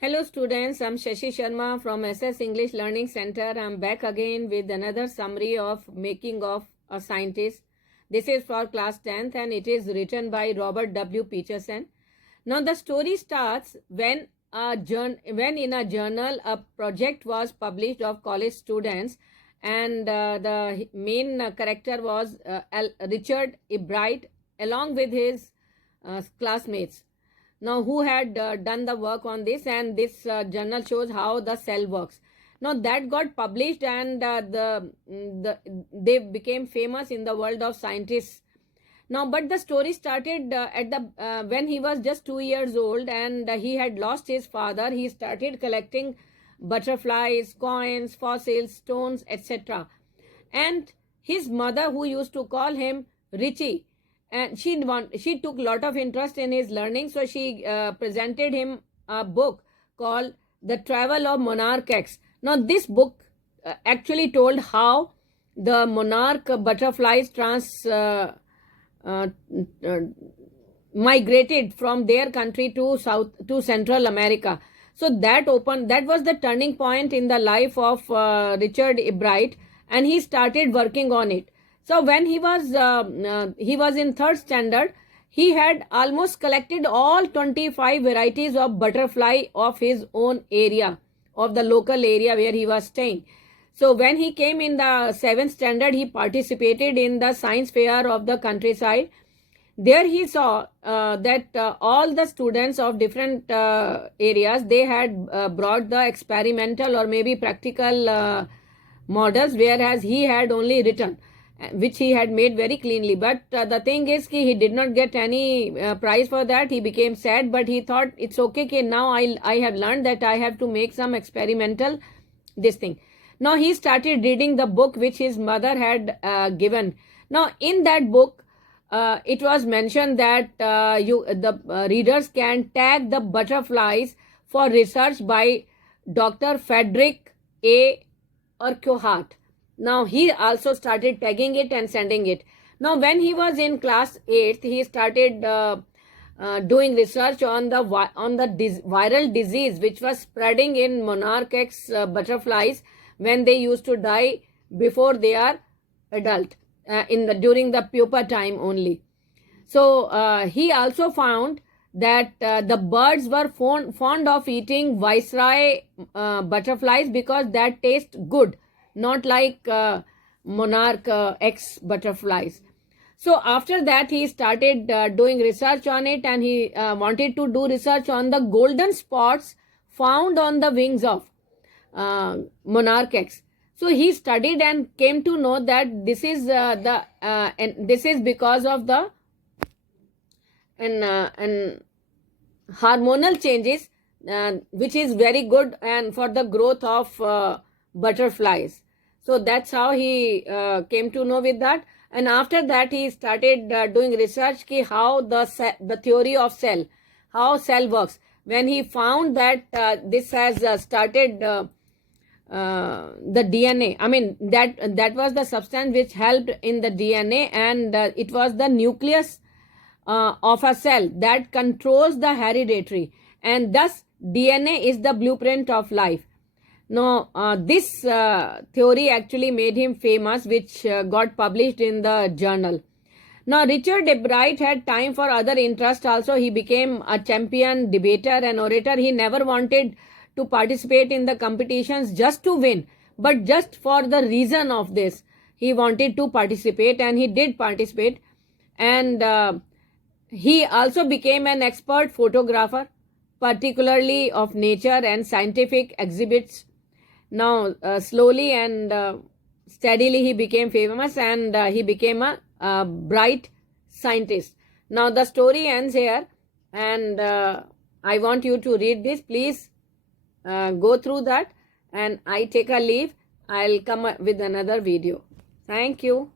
Hello students, I'm Shashi Sharma from SS English Learning Center. I'm back again with another summary of Making of a Scientist. This is for class 10th and it is written by Robert W. Peterson. Now the story starts when in a journal a project was published of college students, and the main character was Richard E. Bright along with his classmates. Now who had done the work on this, and this journal shows how the cell works. Now that got published, and they became famous in the world of scientists. Now but the story started at the when he was just 2 years old, and he had lost his father. He started collecting butterflies, coins, fossils, stones, etc. And his mother, who used to call him Richie, and she took a lot of interest in his learning, so she presented him a book called The Travel of Monarch X. Now this book actually told how the monarch butterflies migrated from their country to Central America. So that was the turning point in the life of Richard E. Bright, and he started working on it. So when he was in third standard, he had almost collected all 25 varieties of butterfly of his own area, of the local area where he was staying. So when he came in the seventh standard, he participated in the science fair of the countryside. There he saw that all the students of different areas, they had brought the experimental or maybe practical models, whereas he had only written, which he had made very cleanly. But the thing is he did not get any prize for that. He became sad, but he thought it's okay, now I have learned that I have to make some experimental this thing. Now he started reading the book which his mother had given. Now in that book it was mentioned that readers can tag the butterflies for research by Dr. Frederick A. Urquhart. Now he also started tagging it and sending it. Now when he was in class 8th, he started doing research on the viral disease which was spreading in monarch X butterflies when they used to die before they are adult, during the pupa time only. So he also found that the birds were fond of eating viceroy butterflies because that taste good, not like monarch X butterflies. So after that he started doing research on it, and he wanted to do research on the golden spots found on the wings of monarch X. So he studied and came to know that this is this is because of the hormonal changes, which is very good and for the growth of butterflies. So that's how he came to know with that. And after that he started doing research how the theory of cell, how cell works. When he found that this has started the DNA, I mean that was the substance which helped in the DNA, and it was the nucleus of a cell that controls the hereditary, and thus DNA is the blueprint of life. Now this theory actually made him famous, which got published in the journal. Now Richard E. Bright had time for other interests also. He became a champion debater and orator. He never wanted to participate in the competitions just to win, but just for the reason of this he wanted to participate, and he did participate. And he also became an expert photographer, particularly of nature and scientific exhibits. Now slowly and steadily he became famous, and he became a bright scientist. Now the story ends here, and I want you to read this. Please go through that, and I take a leave. I'll come with another video. Thank you.